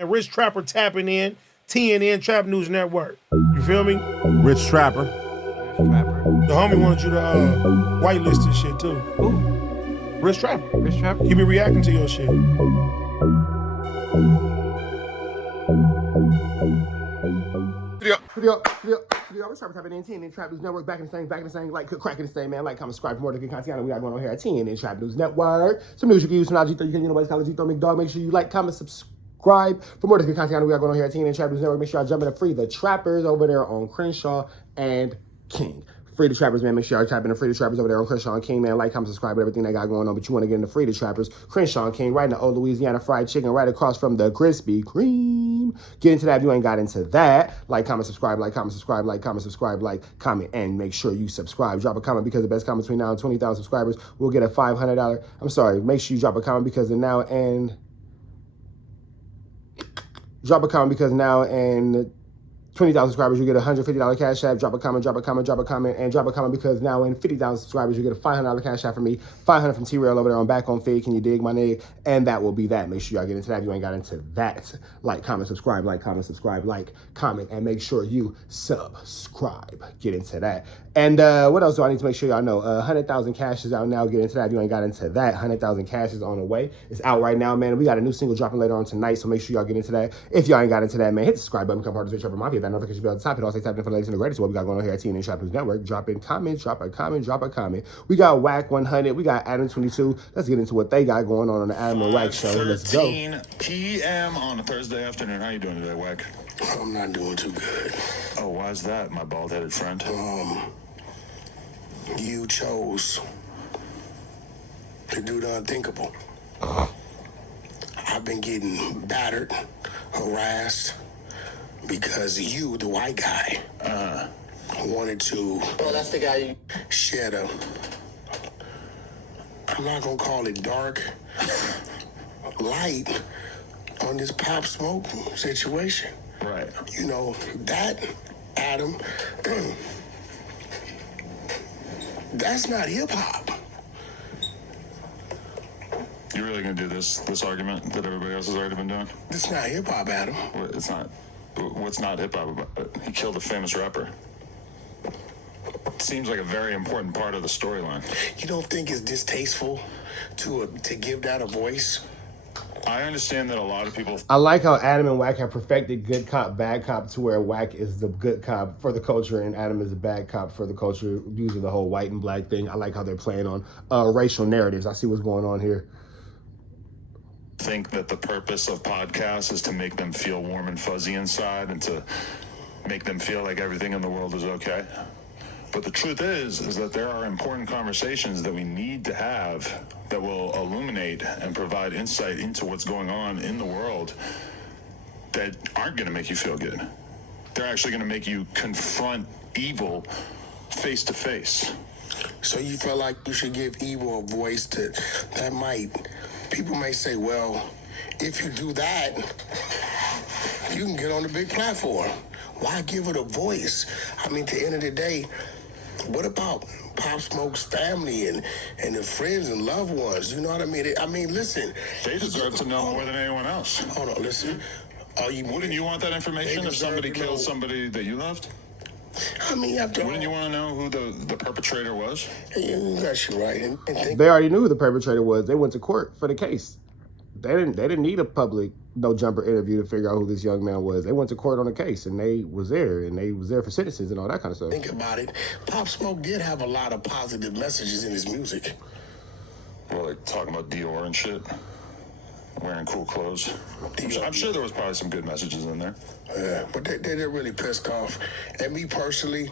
And Rich Trapper tapping in, TNN Trap News Network. You feel me? Rich Trapper. The homie wanted you to whitelist this shit too. Who? Rich Trapper. Rich Trapper? He be reacting to your shit. Video. We're trying to type it in TNN Trap News Network. Back in the same, like cracking the same, man. Like, comment, subscribe for more good content. We got going on here at TNN Trap News Network. Some news you can use, some knowledge you can, nobody's calling G-Throw McDog. Make sure you like, comment, subscribe for more good content. We got going on here at TNN Trap News Network. Make sure y'all jump in to free the trappers over there on Crenshaw and King. Free the Trappers, man. Make sure y'all type in the Free the Trappers over there on Crenshaw and King, man. Like, comment, subscribe to everything they got going on. But you want to get into Free the Trappers, Crenshaw and King, right in the old Louisiana fried chicken, right across from the Krispy Kreme. Get into that if you ain't got into that. Like, comment, subscribe, like, comment, subscribe, like, comment, subscribe, like, comment, and make sure you subscribe. Drop a comment because the best comment between now and 20,000 subscribers will get a $500. I'm sorry, make sure you drop a comment because now and 20,000 subscribers, you get a $150 cash app. Drop a comment, and drop a comment because now in 50,000 subscribers, you get a $500 cash app from me, $500 from T-Rail over there on Back on Fade. Can you dig my nigga? And that will be that. Make sure y'all get into that if you ain't got into that. Like, comment, subscribe, like, comment, subscribe, like, comment, and make sure you subscribe. Get into that. And what else do I need to make sure y'all know? 100,000 cash is out now. Get into that if you ain't got into that. 100,000 cash is on the way. It's out right now, man. We got a new single dropping later on tonight, so make sure y'all get into that. If y'all ain't got into that, man, hit the subscribe button, become part of the Trapper Mafia. That notification bell at the top. It also tap in for the latest and the greatest. What we got going on here at TNN Trap News Network. Drop in comments, drop a comment. We got Wack 100. We got Adam 22. Let's get into what they got going on the Adam and Wack show. Let's go. 13 p.m. on a Thursday afternoon. How you doing today, Wack? I'm not doing too good. Oh, why is that, my bald-headed friend? You chose to do the unthinkable. I've been getting battered, harassed, because you, the white guy, wanted to... Oh, that's the guy you... shed a... I'm not going to call it dark light on this Pop Smoke situation. Right. You know, that, Adam... that's not hip-hop. You really gonna do this argument that everybody else has already been doing? It's not hip-hop, Adam. It's not. What's not hip-hop about it? He killed a famous rapper. Seems like a very important part of the storyline. You don't think it's distasteful to give that a voice? I understand that a lot of people... I like how Adam and Wack have perfected good cop, bad cop to where Wack is the good cop for the culture and Adam is the bad cop for the culture, using the whole white and black thing. I like how they're playing on racial narratives. I see what's going on here. Think that the purpose of podcasts is to make them feel warm and fuzzy inside and to make them feel like everything in the world is okay. But the truth is that there are important conversations that we need to have that will illuminate and provide insight into what's going on in the world that aren't going to make you feel good. They're actually going to make you confront evil face to face. So you feel like you should give evil a voice that might... People may say, well, if you do that, you can get on the big platform. Why give it a voice? I mean, at the end of the day, what about Pop Smoke's family and the friends and loved ones? You know what I mean? Listen. They deserve to know more than anyone else. Hold on, listen. Wouldn't you want that information if somebody killed somebody that you loved? I mean, after Wouldn't you want to know who the perpetrator was? That's right. And They already knew who the perpetrator was. They went to court for the case. They didn't need a public no jumper interview to figure out who this young man was. They went to court on the case, and they was there for citizens and all that kind of stuff. Think about it. Pop Smoke did have a lot of positive messages in his music. Well, like talking about Dior and shit, wearing cool clothes. I'm sure there was probably some good messages in there. Yeah, but they're really pissed off. And me personally,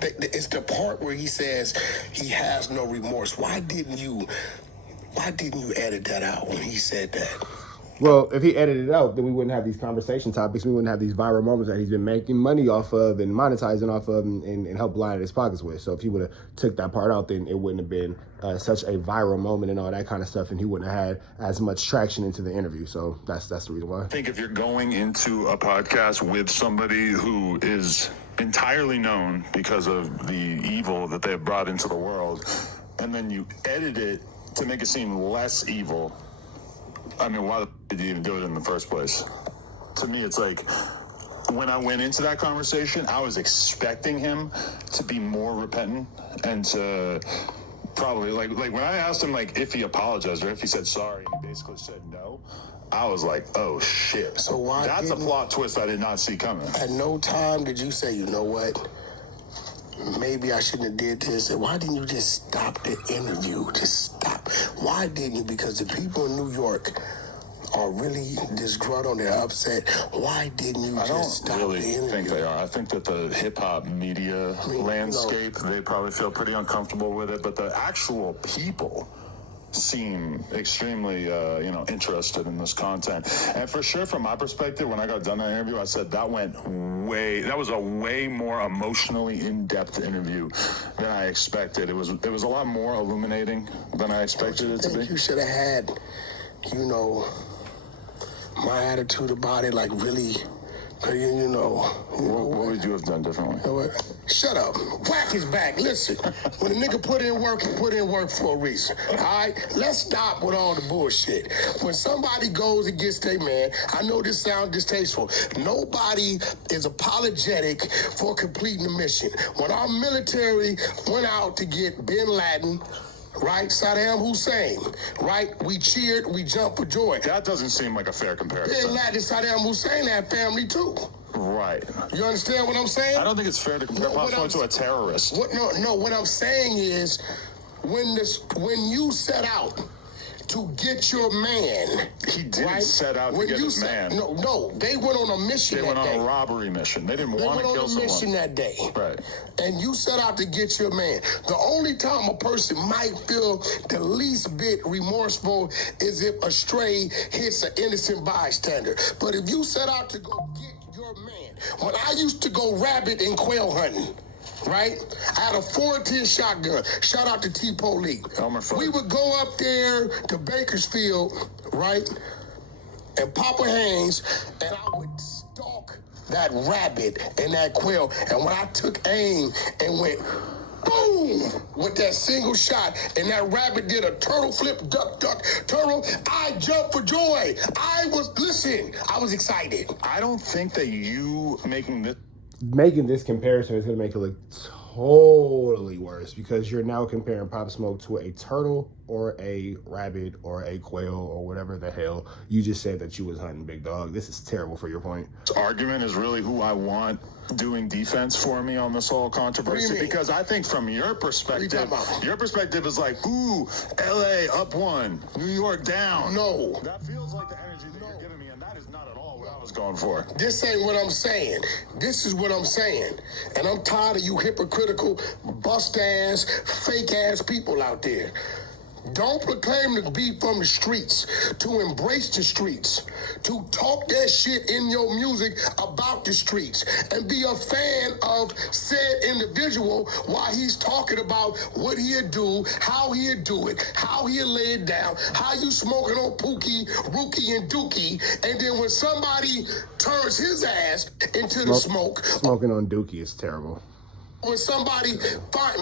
it's the part where he says he has no remorse. Why didn't you edit that out when he said that? Well, if he edited it out, then we wouldn't have these conversation topics. We wouldn't have these viral moments that he's been making money off of and monetizing off of and help line his pockets with. So if he would have took that part out, then it wouldn't have been such a viral moment and all that kind of stuff, and he wouldn't have had as much traction into the interview. So that's the reason why. I think if you're going into a podcast with somebody who is entirely known because of the evil that they have brought into the world, and then you edit it to make it seem less evil, I mean, why the did you even do it in the first place? To me, it's like, when I went into that conversation, I was expecting him to be more repentant and to probably, like when I asked him, like, if he apologized or if he said sorry, and he basically said no, I was like, oh, shit. So why That's a plot twist I did not see coming. At no time did you say, you know what, maybe I shouldn't have did this, and why didn't you just stop the interview? Just stop. Why didn't you? Because the people in New York are really disgruntled, they're upset. Why didn't you just stop the interview? I don't really think they are. I think that the hip-hop media landscape, they probably feel pretty uncomfortable with it, but the actual people seem extremely, interested in this content. And for sure, from my perspective, when I got done that interview, I said that was a way more emotionally in-depth interview than I expected. It was a lot more illuminating than I expected it to be. You should have had, my attitude about it, like, really, What would you have done differently? Shut up. Wack is back. Listen, when a nigga put in work, he put in work for a reason. All right? Let's stop with all the bullshit. When somebody goes against a man, I know this sounds distasteful. Nobody is apologetic for completing the mission. When our military went out to get Bin Laden, right, Saddam Hussein, right, we cheered, we jumped for joy. That doesn't seem like a fair comparison. Bin Laden, Saddam Hussein had family too. Right. You understand what I'm saying? I don't think it's fair to compare Pop Smoke to a terrorist. What I'm saying is, when you set out to get your man, he didn't set out to get his man. No, they went on a mission. They went on a robbery mission. They didn't want to kill someone. They went on a mission that day. Right. And you set out to get your man. The only time a person might feel the least bit remorseful is if a stray hits an innocent bystander. But if you set out to go get your man, when I used to go rabbit and quail hunting, right? I had a 410 shotgun. Shout out to T-Police. We would go up there to Bakersfield, right? And Papa Haynes, and I would stalk that rabbit and that quail. And when I took aim and went boom with that single shot, and that rabbit did a turtle flip, duck, turtle, I jumped for joy. I was excited. I don't think that you making this comparison is going to make it look totally worse, because you're now comparing Pop Smoke to a turtle or a rabbit or a quail or whatever the hell you just said that you was hunting, big dog. This is terrible for your point. This argument is really who I want doing defense for me on this whole controversy, because I think from your perspective is like, ooh, LA up 1, New York down. No. That feels like the energy that you're giving me, and that is not at all what I was going for. This ain't what I'm saying. This is what I'm saying. And I'm tired of you hypocritical, bust-ass, fake-ass people out there. Don't proclaim to be from the streets, to embrace the streets, to talk that shit in your music about the streets, and be a fan of said individual while he's talking about what he'd do, how he'd do it, how he'd lay it down, how you smoking on Pookie, Rookie, and Dookie, and then when somebody turns his ass into the smoke. Smoking on Dookie is terrible. When somebody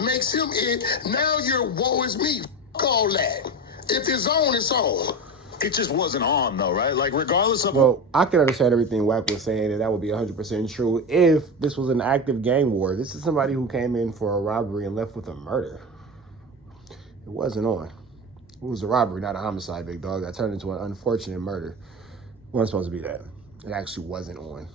makes him it, now you're woe is me. All that. If it's on, it's on. It just wasn't on, though, right? Like, regardless of... Well, I can understand everything Wack was saying, and that would be 100% true if this was an active gang war. This is somebody who came in for a robbery and left with a murder. It wasn't on. It was a robbery, not a homicide, big dog. That turned into an unfortunate murder. It wasn't supposed to be that. It actually wasn't on.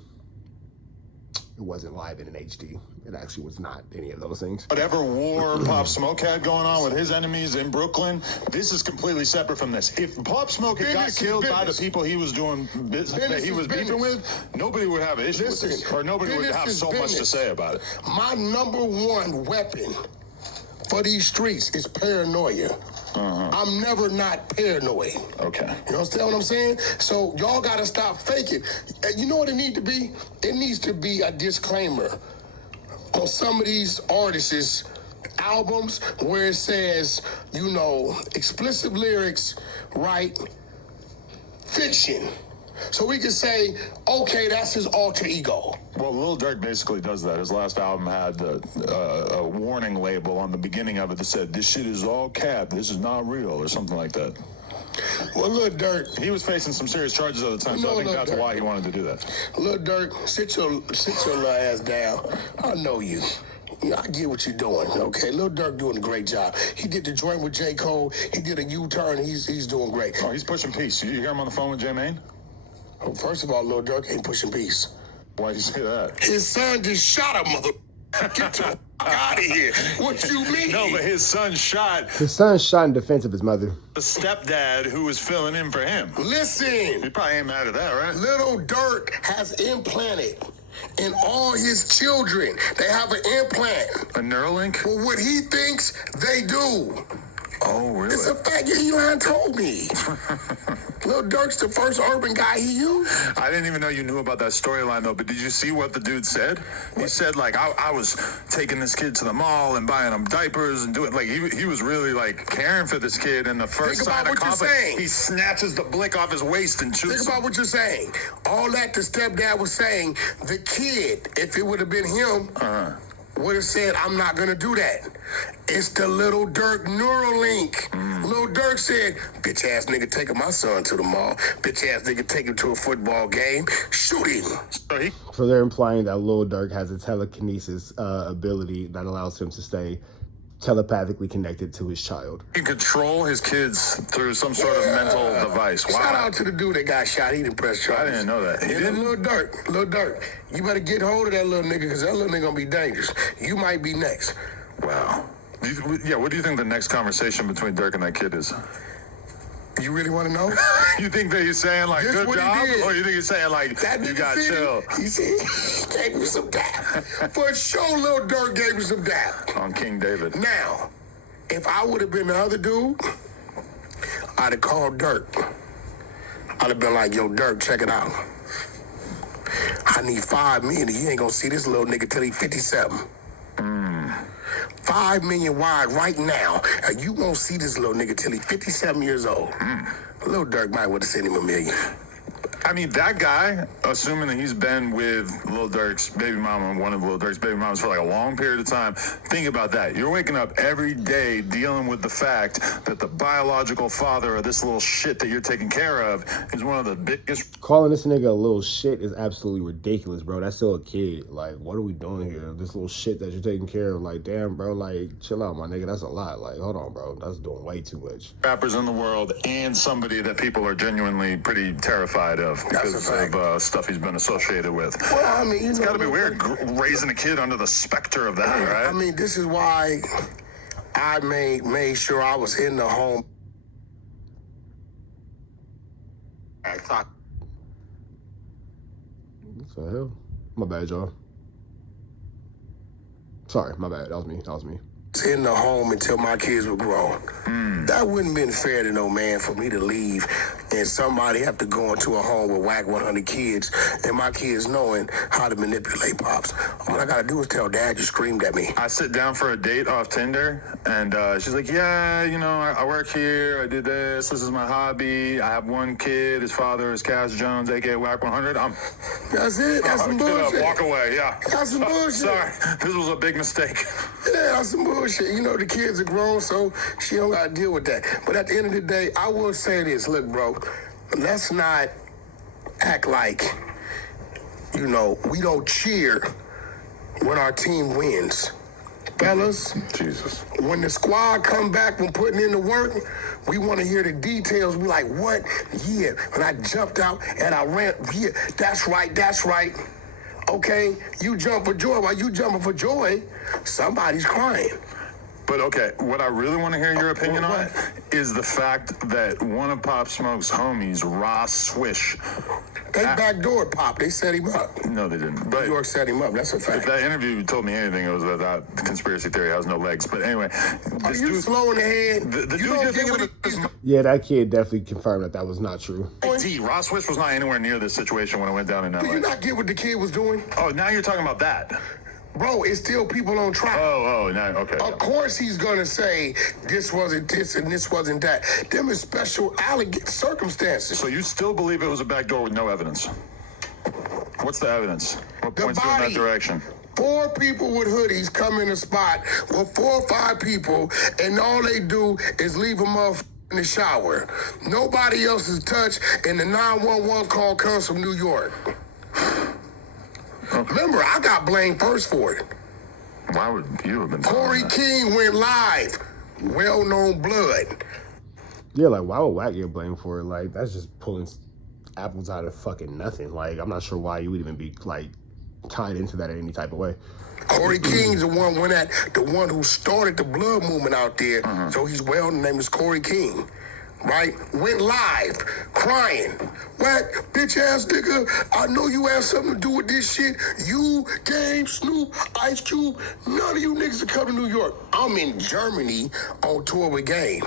It wasn't live in an HD. It actually was not any of those things. Whatever war Pop Smoke had going on with his enemies in Brooklyn, this is completely separate from this. If Pop Smoke had got killed by the people he was doing business that he was beefing with, nobody would have an issue with this, or nobody would have so much to say about it. My number one weapon for these streets is paranoia. I'm never not paranoid. Okay. You understand what I'm saying? So y'all gotta stop faking. You know what it needs to be? It needs to be a disclaimer on some of these artists' albums where it says, explicit lyrics, right? Fiction. So we can say, okay, that's his alter ego. Well, Lil Dirk basically does that. His last album had a warning label on the beginning of it that said, this shit is all cap, this is not real, or something like that. Well, Lil Dirk. He was facing some serious charges at the time, so I think that's why he wanted to do that. Lil Dirk, sit your little ass down. I know you. Yeah, I get what you're doing, okay? Lil Dirk doing a great job. He did the joint with J. Cole. He did a U-turn. He's doing great. Oh, he's pushing peace. You hear him on the phone with J. Main? Well, first of all, Lil Dirk ain't pushing peace. Why you say that? His son just shot a mother. Get the fuck out of here. What you mean? No, but his son shot His son shot in defense of his mother. the stepdad who was filling in for him. Listen. He probably ain't mad at that, right? Little Dirk has implanted in all his children. They have an implant. A Neuralink? Well, what he thinks, they do. Oh, really? It's a fact. Elon told me. Lil Durk's the first urban guy he used. I didn't even know you knew about that storyline, though, but did you see what the dude said? He said, like, I was taking this kid to the mall and buying him diapers and doing, like, he was really, like, caring for this kid, and the first Think about sign of what you're conflict, saying. he snatches the blick off his waist and shoots Think about what you're saying. All that the stepdad was saying, the kid, if it would have been him, would have said, I'm not going to do that. It's the Little Dirk Neuralink. Little Dirk said, bitch ass nigga taking my son to the mall. Bitch ass nigga take him to a football game. Shoot him. So they're implying that Lil Durk has a telekinesis ability that allows him to stay telepathically connected to his child. He can control his kids through some sort of mental device. Wow. Shout out to the dude that got shot. He didn't press charges. I didn't know that. He Yeah, didn't? Lil Dirk. You better get hold of that little nigga, because that little nigga gonna be dangerous. You might be next. Wow. What do you think the next conversation between Dirk and that kid is? You really want to know? You think that he's saying, like, This good what he job? did. Or you think he's saying, like, That you nigga got said, chill? He said, gave him some dap. For sure, Lil Dirk gave him some dap. On King David. Now, if I would have been the other dude, I'd have called Dirk. I'd have been like, yo, Dirk, check it out. I need $5 million. You ain't gonna see this little nigga till he 57. $5 million wide right now. And you won't see this little nigga till he 57 years old. Lil Dirk might would have sent him $1 million. I mean, that guy, assuming that he's been with Lil Durk's baby mama, one of Lil Durk's baby mamas for like a long period of time, think about that. You're waking up every day dealing with the fact that the biological father of this little shit that you're taking care of is one of the biggest... Calling this nigga a little shit is absolutely ridiculous, bro. That's still a kid. Like, what are we doing here? This little shit that you're taking care of, like, damn, bro, like, chill out, my nigga. That's a lot. Like, hold on, bro. That's doing way too much. rappers in the world and somebody that people are genuinely pretty terrified of because of stuff he's been associated with. Well, I mean, you It's know, got to be weird raising a kid under the specter of that, right? I mean, this is why I made sure I was in the home. What the hell? My bad, y'all. Sorry, my bad. That was me. In the home until my kids were grown. That wouldn't been fair to no man for me to leave and somebody have to go into a home with Wack 100 kids and my kids knowing how to manipulate pops. All I gotta do is tell dad you screamed at me. I sit down for a date off Tinder, and she's like, yeah, you know, I work here, I did this is my hobby, I have one kid, his father is Cass Jones, a.k.a. Wack 100. That's it. That's some bullshit. Walk away, yeah. That's some bullshit. Sorry, this was a big mistake. Yeah, that's some bullshit. You know, the kids are grown, so she don't got to deal with that. But at the end of the day, I will say this. Look, bro, let's not act like, you know, we don't cheer when our team wins. Fellas, Jesus. when the squad come back from putting in the work, we want to hear the details. We like, what? Yeah, when I jumped out and I ran, yeah, that's right. Okay, you jump for joy. While you jumping for joy, somebody's crying. But okay, what I really want to hear your opinion on what? is the fact that one of Pop Smoke's homies, Ross Swish, They backdoored Pop. They set him up. no, they didn't. But New York set him up. That's a if fact. that interview told me anything, it was that the conspiracy theory has no legs. But anyway, Are this you dude, slow in the head? the you dude don't you're get thinking what of he's is Yeah, that kid definitely confirmed that that was not true. D. Ross Swish was not anywhere near this situation when it went down in Do you LA. not get what the kid was doing? Oh, now you're talking about that. Bro, it's still people on trial. Oh, now, okay. Of course he's going to say this wasn't this and this wasn't that. Them is special circumstances. So you still believe it was a backdoor with no evidence? What's the evidence? What The points you in that body. direction? 4 people with hoodies come in a spot with 4 or 5 people, and all they do is leave them up in the shower. Nobody else's touch, and the 911 call comes from New York. Remember, I got blamed first for it. Why would you have been? Cory King went live. Well-known blood. Yeah, like, why would Wack get blamed for it? Like, that's just pulling apples out of fucking nothing. Like, I'm not sure why you would even be, like, tied into that in any type of way. Cory King's the one who started the blood movement out there. So he's well, the name is Cory King. Right? Went live, crying. Wack, bitch ass nigga, I know you have something to do with this shit. You, Game, Snoop, Ice Cube, none of you niggas are coming to New York. I'm in Germany on tour with Game.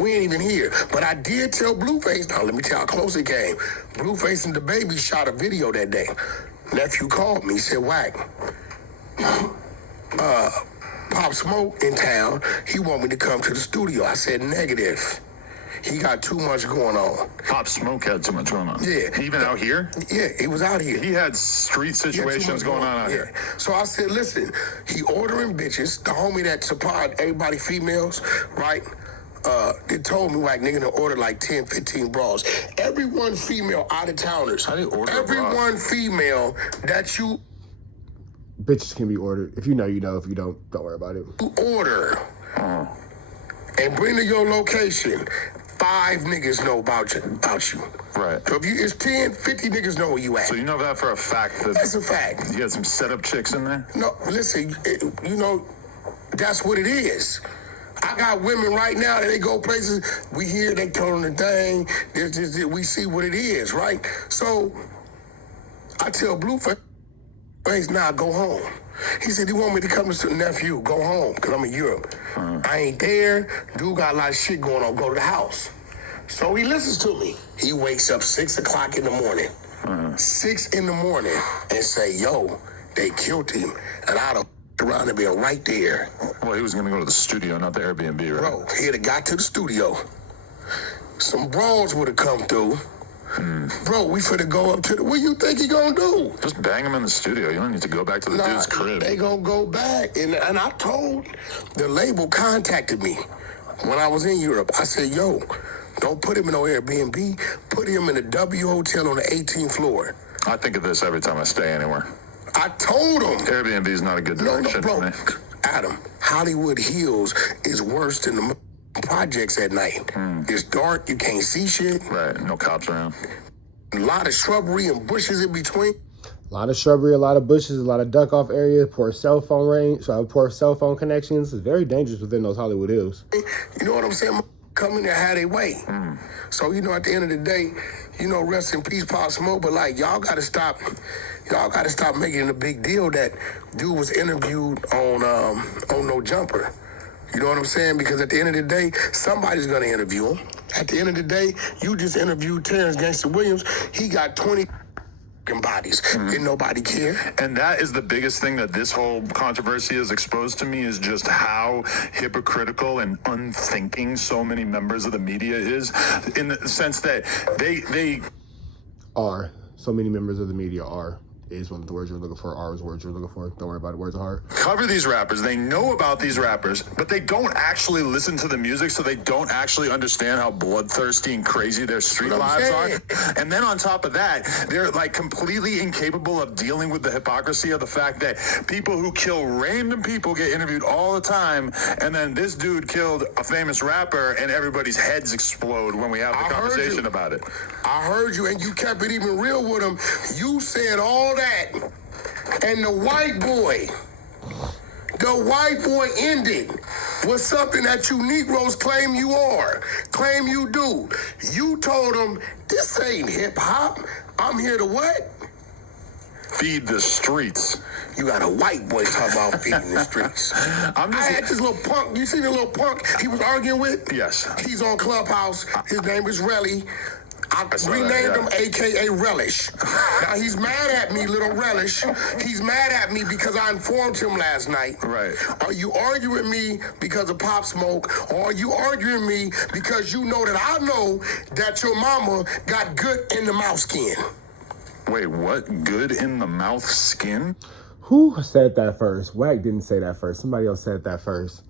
We ain't even here. But I did tell Blueface, now let me tell you how close it came. Blueface and the baby shot a video that day. Nephew called me, said, Wack, Pop Smoke in town, he want me to come to the studio. I said, negative. He got too much going on. Pop Smoke had too much going on. Yeah. Even out here? Yeah, he was out here. He had street situations going on out here. So I said, listen, he ordering bitches. The homie that supplied everybody females, right? They told me, like, nigga, to order like 10, 15 bras. Everyone female out of towners. How do you order everyone female that you Bitches can be ordered. If you know, you know. If you don't worry about it. order and bring to your location, 5 niggas know about you. Right. So if it's 10, 50 niggas know where you at. So you know that for a fact that That's a fact. you got some setup chicks in there? No, listen, you know, that's what it is. I got women right now that they go places, we hear they tell them the thing, we see what it is, right? So I tell Blueface, nah, go home. He said he want me to come to the nephew, go home, because I'm in Europe. I ain't there. Dude got a lot of shit going on, go to the house. So he listens to me. He wakes up 6 o'clock in the morning. 6 in the morning and say, yo, they killed him. And I'd have around and been right there. Well, he was going to go to the studio, not the Airbnb, right? Bro, he'd have got to the studio. Some brawls would have come through. Bro, we finna go up to the... What you think he gonna do? Just bang him in the studio. You don't need to go back to the dude's crib. They gonna go back. And I told... The label contacted me when I was in Europe. I said, yo, don't put him in no Airbnb. Put him in a W Hotel on the 18th floor. I think of this every time I stay anywhere. I told him. Airbnb is not a good direction bro. for me. Adam, Hollywood Hills is worse than the projects at night. It's dark. You can't see shit. Right. No cops around. A lot of shrubbery and bushes in between. A lot of shrubbery, a lot of bushes, a lot of duck off area, poor cell phone range, poor cell phone connections. It's very dangerous within those Hollywood Hills. You know what I'm saying? Come in there, had their way. So, you know, at the end of the day, you know, rest in peace, Pop Smoke, but like, y'all gotta stop making it a big deal that dude was interviewed on No Jumper. You know what I'm saying? Because at the end of the day, somebody's gonna interview him. At the end of the day, you just interviewed Terrence Gangster Williams. He got 20 bodies. Didn't nobody care? And that is the biggest thing that this whole controversy has exposed to me, is just how hypocritical and unthinking so many members of the media is, in the sense that they are. So many members of the media is one of the words you're looking for. Are is words you're looking for. Don't worry about it. Words are hard. cover these rappers. They know about these rappers, but they don't actually listen to the music, so they don't actually understand how bloodthirsty and crazy their street lives are. And then on top of that, they're like completely incapable of dealing with the hypocrisy of the fact that people who kill random people get interviewed all the time, and then this dude killed a famous rapper and everybody's heads explode when we have the conversation about it. I heard you, and you kept it even real with him. You said all that, and the white boy ended with something that you Negroes claim you are, claim you do. You told him, this ain't hip hop. I'm here to what? Feed the streets. You got a white boy talking about feeding the streets. I had this little punk. You see the little punk he was arguing with? Yes. He's on Clubhouse. His name is Relly. I renamed him AKA Relish. Now he's mad at me, little Relish. He's mad at me because I informed him last night. Right. Are you arguing me because of Pop Smoke, or are you arguing me because you know that I know that your mama got good in the mouth skin? Wait, what? Good in the mouth skin? Who said that first? Wack didn't say that first. Somebody else said that first.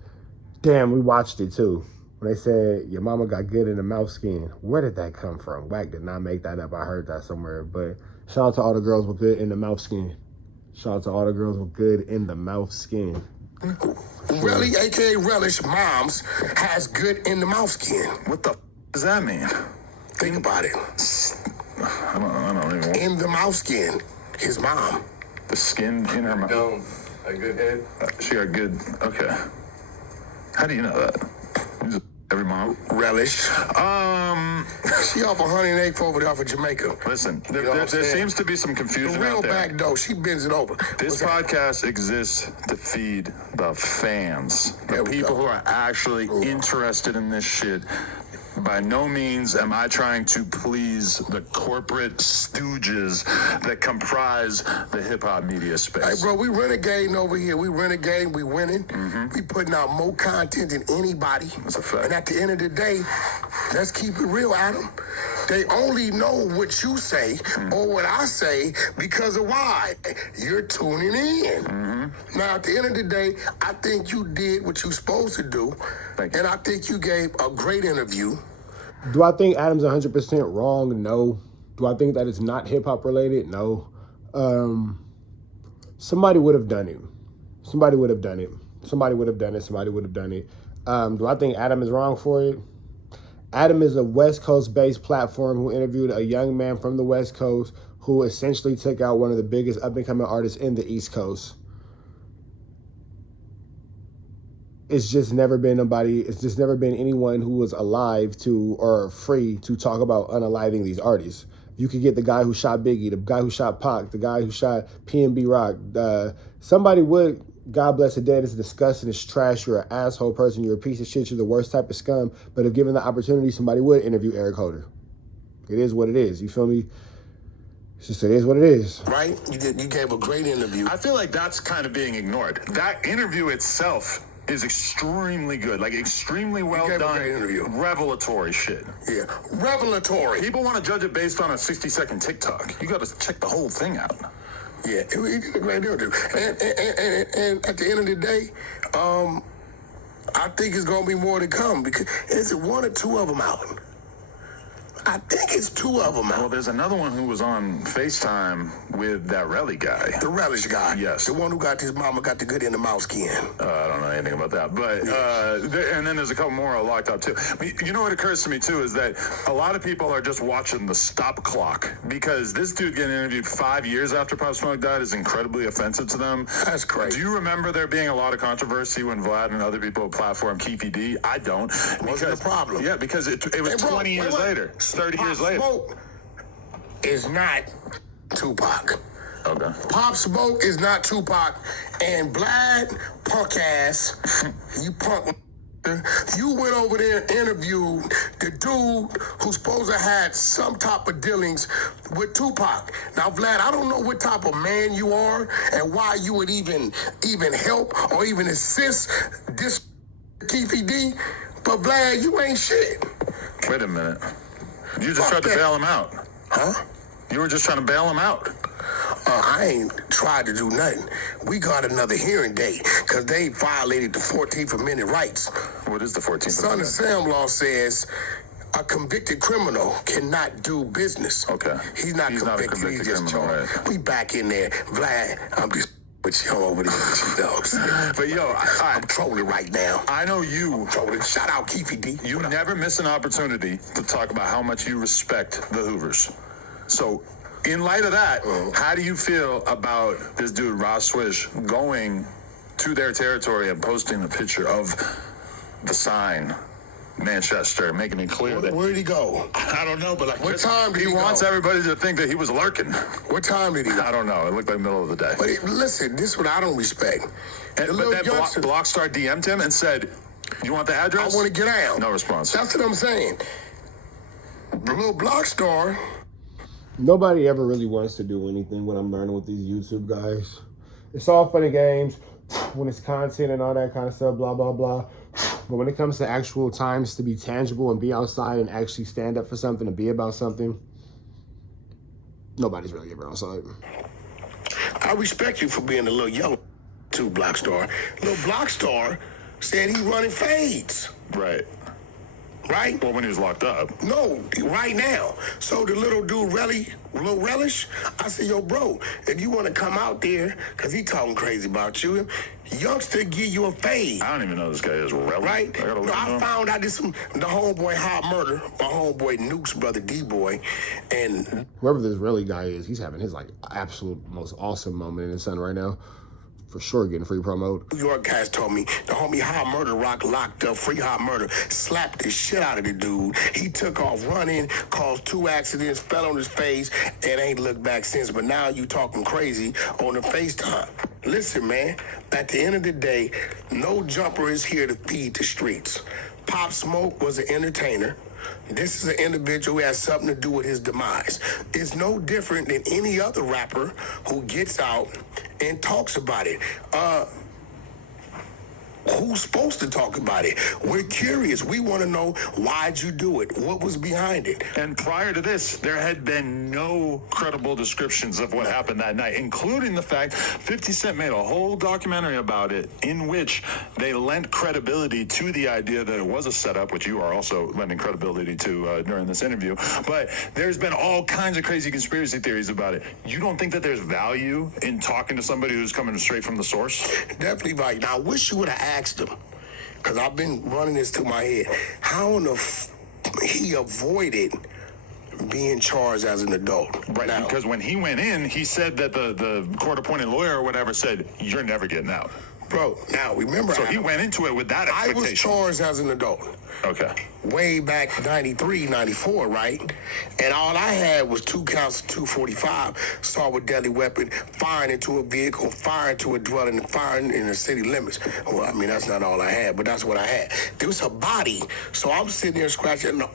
Damn, we watched it too. when they said your mama got good in the mouth skin. Where did that come from? Wack did not make that up. I heard that somewhere. But shout out to all the girls with good in the mouth skin. Shout out to all the girls with good in the mouth skin. Really, aka Relish Moms, has good in the mouth skin. What the does that mean? Think about it. I don't even. In the mouth skin, his mom. The skin in her mouth. No, a good head. She got good. Okay. How do you know that? You just every mom. Relish. She off 108th over there off of Jamaica. Listen, You know what I'm there saying? seems to be some The confusion real out there. back door, she bends it over. This podcast exists to feed the fans, the There we people go. who are actually interested in this shit. By no means am I trying to please the corporate stooges that comprise the hip-hop media Hey, space. bro, we renegading over here. We renegading, we winning. We putting out more content than anybody. That's a fact. And at the end of the day, let's keep it real, Adam. They only know what you say or what I say because of why. You're tuning in. Now, at the end of the day, I think you did what you're supposed to do. Thank you. And I think you gave a great interview. Do I think Adam's 100% wrong? No. Do I think that it's not hip-hop related? No. Somebody would have done it. Somebody would have done it. Somebody would have done it. Somebody would have done it. Do I think Adam is wrong for it? Adam is a West Coast-based platform who interviewed a young man from the West Coast who essentially took out one of the biggest up-and-coming artists in the East Coast. It's just never been anyone who was alive to or free to talk about unaliving these artists. You could get the guy who shot Biggie, the guy who shot Pac, the guy who shot PNB Rock. Somebody would, God bless the dead, it's disgusting, it's trash, you're an asshole person, you're a piece of shit, you're the worst type of scum. But if given the opportunity, somebody would interview Eric Holder. It is what it is. You feel me? It's just, it is what it is. Right? You gave a great interview. I feel like that's kind of being ignored. That interview itself is extremely good, like extremely well gave a done, great interview. revelatory shit. Yeah. Revelatory. People want to judge it based on a 60-second TikTok. You got to check the whole thing out. Yeah, he did a great interview. And at the end of the day, I think it's going to be more to come because is it one or two of them out? I think it's two of them Well, out. there's another one who was on FaceTime with that Relly guy. The relish guy. Yes. The one who got his mama got the good in the mouth skin. I don't know anything about that, but and then there's a couple more locked up too. But you know what occurs to me too is that a lot of people are just watching the stop clock because this dude getting interviewed 5 years after Pop Smoke died is incredibly offensive to them. That's crazy. Do you remember there being a lot of controversy when Vlad and other people platformed Keefy D? I don't. Wasn't a problem. Yeah, because it was Hey, bro, 20 years wait. later, 30 Pop years later. Smoke is not Tupac. Okay. Pop Smoke is not Tupac. And Vlad, punk ass, you punk. You went over there and interviewed the dude who's supposed to have some type of dealings with Tupac. Now, Vlad, I don't know what type of man you are and why you would even help or even assist this Keefy D. But Vlad, you ain't shit. Wait a minute. You just Fuck tried to that. bail him out. Huh? You were just trying to bail him out. I ain't tried to do nothing. We got another hearing date because they violated the 14th Amendment rights. What is the 14th Son of Amendment? Sam law says a convicted criminal cannot do business. Okay. He's not He's not a convicted. He's convicted just criminal, charged. right. We back in there. Vlad, I'm just with you over there. You know. But yo, I'm trolling right now. I know you. Trolling. Shout out Keefy D. You never miss an opportunity to talk about how much you respect the Hoovers. So, in light of that, how do you feel about this dude, Ross Swish, going to their territory and posting a picture of the sign, Manchester, making it clear that Where'd he go? I don't know, but like What time did he wants go? everybody to think that he was lurking. What time did he go? I don't know. It looked like the middle of the day. But listen, this is what I don't respect. The But little then youngster- Blockstar DM'd him and said, "You want the I address?" want to get out. No response. That's what I'm saying. The little block star. Nobody ever really wants to do anything, what I'm learning with these YouTube guys. It's all fun and games when it's content and all that kind of stuff, blah, blah, blah. But when it comes to actual times to be tangible and be outside and actually stand up for something and be about something, nobody's really ever outside. I respect you for being a little young too, Block Star. Little Block Star said he running fades. Right. right? Well, when he was locked up. No, right now. So the little dude, little relish, I said, yo, bro, if you want to come out there, because he talking crazy about you, youngster, give you a fade. I don't even know this guy is relish. Right? I found out this the homeboy hot murder, my homeboy Nuke's brother D-Boy, and whoever this really guy is, he's having his like absolute most awesome moment in his son right now. For sure, getting free promote. New York guys told me the homie Hot Murder Rock locked up, free Hot Murder, slapped the shit out of the dude. He took off running, caused 2 accidents, fell on his face, and ain't looked back since. But now you talking crazy on the FaceTime. Listen, man, at the end of the day, no jumper is here to feed the streets. Pop Smoke was an entertainer. This is an individual who has something to do with his demise. It's no different than any other rapper who gets out and talks about it. Who's supposed to talk about it? We're curious. We want to know, why'd you do it? What was behind it? And prior to this, there had been no credible descriptions of what happened that night, including the fact 50 Cent made a whole documentary about it in which they lent credibility to the idea that it was a setup, which you are also lending credibility to during this interview. But there's been all kinds of crazy conspiracy theories about it. You don't think that there's value in talking to somebody who's coming straight from the source? Definitely value. Now, I wish you would have asked him, because I've been running this through my head, how in the he avoided being charged as an adult. Right, now, because when he went in, he said that the court-appointed lawyer or whatever said, you're never getting out. Bro, now remember, so he went into it with that expectation. I was charged as an adult. Okay. Way back 93, 94, right? And all I had was 2 counts of 245, assault with deadly weapon, firing into a vehicle, firing to a dwelling, and firing in the city limits. Well, I mean, that's not all I had, but that's what I had. There was a body, so I'm sitting there scratching, and the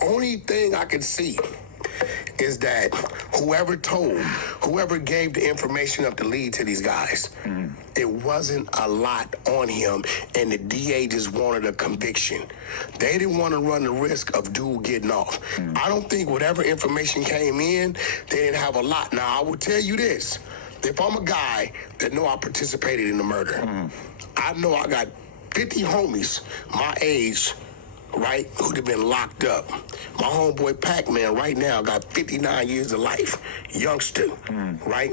only thing I could see is that whoever gave the information up to lead to these guys, it wasn't a lot on him, and the DA just wanted a conviction. They didn't want to run the risk of dude getting off. I don't think whatever information came in, they didn't have a lot. Now, I will tell you this. If I'm a guy that know I participated in the murder, I know I got 50 homies my age, right, who'd have been locked up. My homeboy Pac-Man right now got 59 years of life, youngster, right?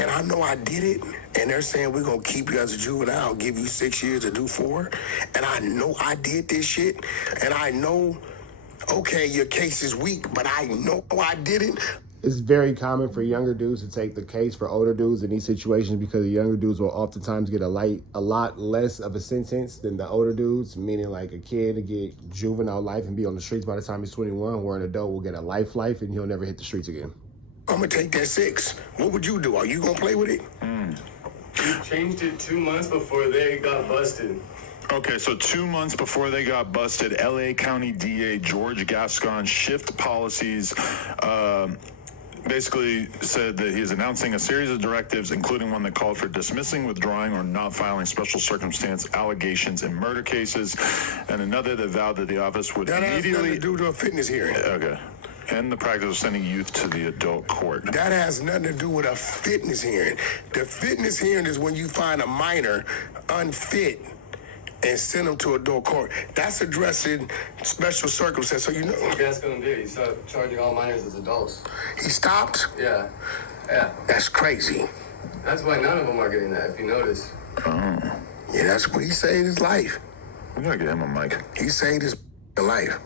And I know I did it, and they're saying we're going to keep you as a juvenile, give you 6 years to do 4. And I know I did this shit, and I know, okay, your case is weak, but I know I did it. It's very common for younger dudes to take the case for older dudes in these situations because the younger dudes will oftentimes get a lot less of a sentence than the older dudes, meaning like a kid to get juvenile life and be on the streets by the time he's 21, where an adult will get a life and he'll never hit the streets again. I'm going to take that 6. What would you do? Are you going to play with it? We changed it 2 months before they got busted. Okay, so 2 months before they got busted, L.A. County DA George Gascon shift policies, basically said that he is announcing a series of directives, including one that called for dismissing, withdrawing, or not filing special circumstance allegations in murder cases, and another that vowed that the office would That has immediately... nothing to do with a fitness hearing. Okay. And the practice of sending youth to the adult court. That has nothing to do with a fitness hearing. The fitness hearing is when you find a minor unfit and send them to adult court. That's addressing special circumstances. So you know. What that's gonna do? He started charging all minors as adults. He stopped? Yeah. That's crazy. That's why none of them are getting that, if you notice. Yeah, that's what he saved his life. We gotta get him a mic. He saved his life.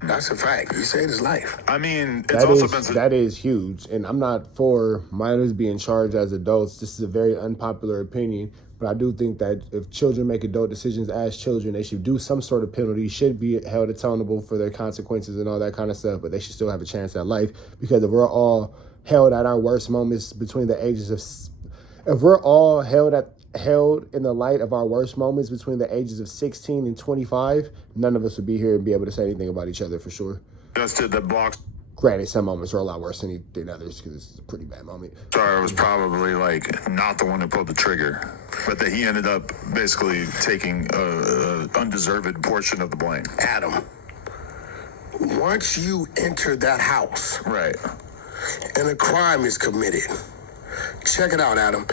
That's a fact. He saved his life. I mean, it's also been... That is huge, and I'm not for minors being charged as adults. This is a very unpopular opinion, but I do think that if children make adult decisions as children, they should do some sort of penalty, should be held accountable for their consequences and all that kind of stuff, but they should still have a chance at life, because if we're all held at our worst moments between the ages of... If we're all held in the light of our worst moments between the ages of 16 and 25, none of us would be here and be able to say anything about each other for sure. Adjusted the blocks. Granted, some moments are a lot worse than others because it's a pretty bad moment. Sorry, was probably like not the one who pulled the trigger, but that he ended up basically taking a undeserved portion of the blame. Adam, once you enter that house, Right. and a crime is committed, check it out, Adam.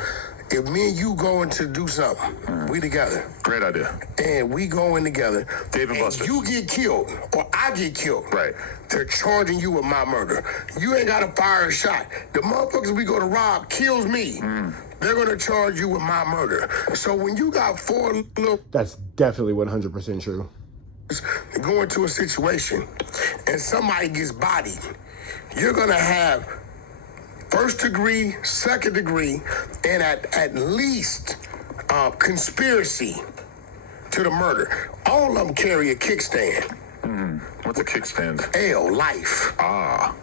if me and you going to do something, we together. Great idea. And we go in together. Dave and Buster's. You get killed, or I get killed. Right. They're charging you with my murder. You ain't got to fire a shot. The motherfuckers we go to rob kills me. They're going to charge you with my murder. So when you got 4 little... That's definitely 100% true. ...go into a situation and somebody gets bodied, you're going to have first degree, second degree, and at least conspiracy to the murder. All of them carry a kickstand. What's a kickstand? L, life. Ah.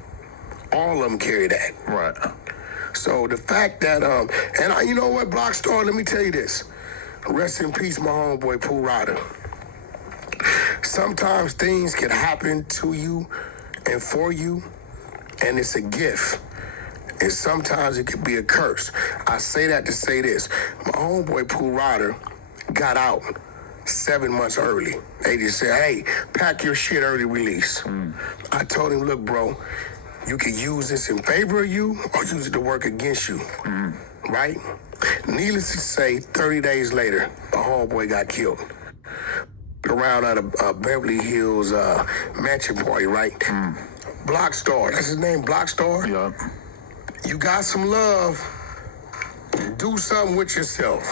All of them carry that. Right. So the fact that, you know what, Blockstar, let me tell you this. Rest in peace, my homeboy, Pooh Ryder. Sometimes things can happen to you and for you, and it's a gift. And sometimes it can be a curse. I say that to say this. My homeboy, Pooh Ryder, got out 7 months early. They just said, hey, pack your shit, early release. I told him, look, bro, you can use this in favor of you or use it to work against you, right? Needless to say, 30 days later, a homeboy got killed. Around at a Beverly Hills mansion party, right? Blockstar, that's his name, Blockstar? Yeah. You got some love, do something with yourself.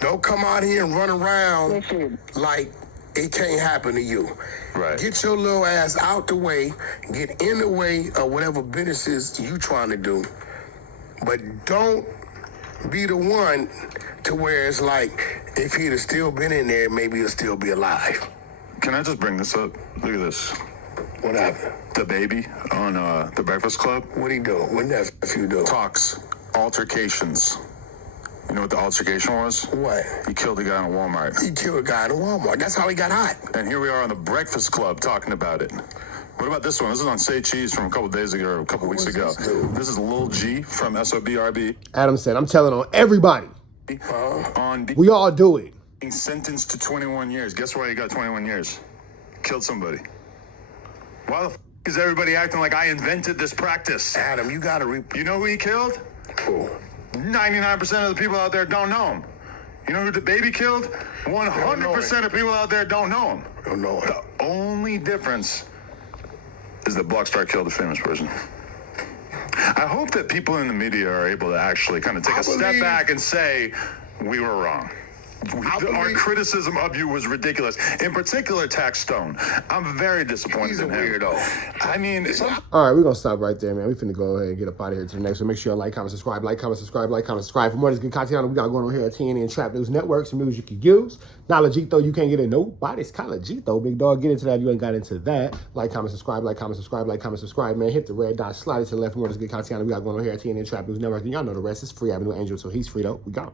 Don't come out here and run around like it can't happen to you. Right. Get your little ass out the way, get in the way of whatever businesses you trying to do. But don't be the one to where it's like, if he'd have still been in there, maybe he'll still be alive. Can I just bring this up? Look at this. What happened? The baby on The Breakfast Club. What'd he do? What nephew do? Talks. Altercations. You know what the altercation was? What? He killed a guy in Walmart. He killed a guy in a Walmart. That's how he got hot. And here we are on The Breakfast Club talking about it. What about this one? This is on Say Cheese from a couple days ago, or a couple weeks ago. This is Lil G from SOBRB. Adam said, I'm telling on everybody. On We all do it. being sentenced to 21 years. Guess why he got 21 years? Killed somebody. Why the is everybody acting like I invented this practice? Adam, you gotta You know who he killed? Who? 99% of the people out there don't know him. You know who the baby killed? 100% of people out there don't know him. Don't know it. The only difference is that Blockstar killed a famous person. I hope that people in the media are able to actually kind of take a step back and say, we were wrong. Our criticism of you was ridiculous. In particular, Tax Stone. I'm very disappointed He's a in him. weirdo. I mean, All right, we're going to stop right there, man. We finna go ahead and get up out of here to the next one. Make sure you like, comment, subscribe, like, comment, subscribe, like, comment, subscribe. For more of this good content we got going on here at TNN Trap News Network, some news you can use. Not legit, though. You can't get in nobody's kind of legit, though. Big dog, get into that if you ain't got into that. Like, comment, subscribe, like, comment, subscribe, like, comment, subscribe, man. Hit the red dot, slide it to the left. For more of this good content we got going on here at TNN Trap News Network. And y'all know the rest is free. Avenue Angel, so he's free, though. We gone.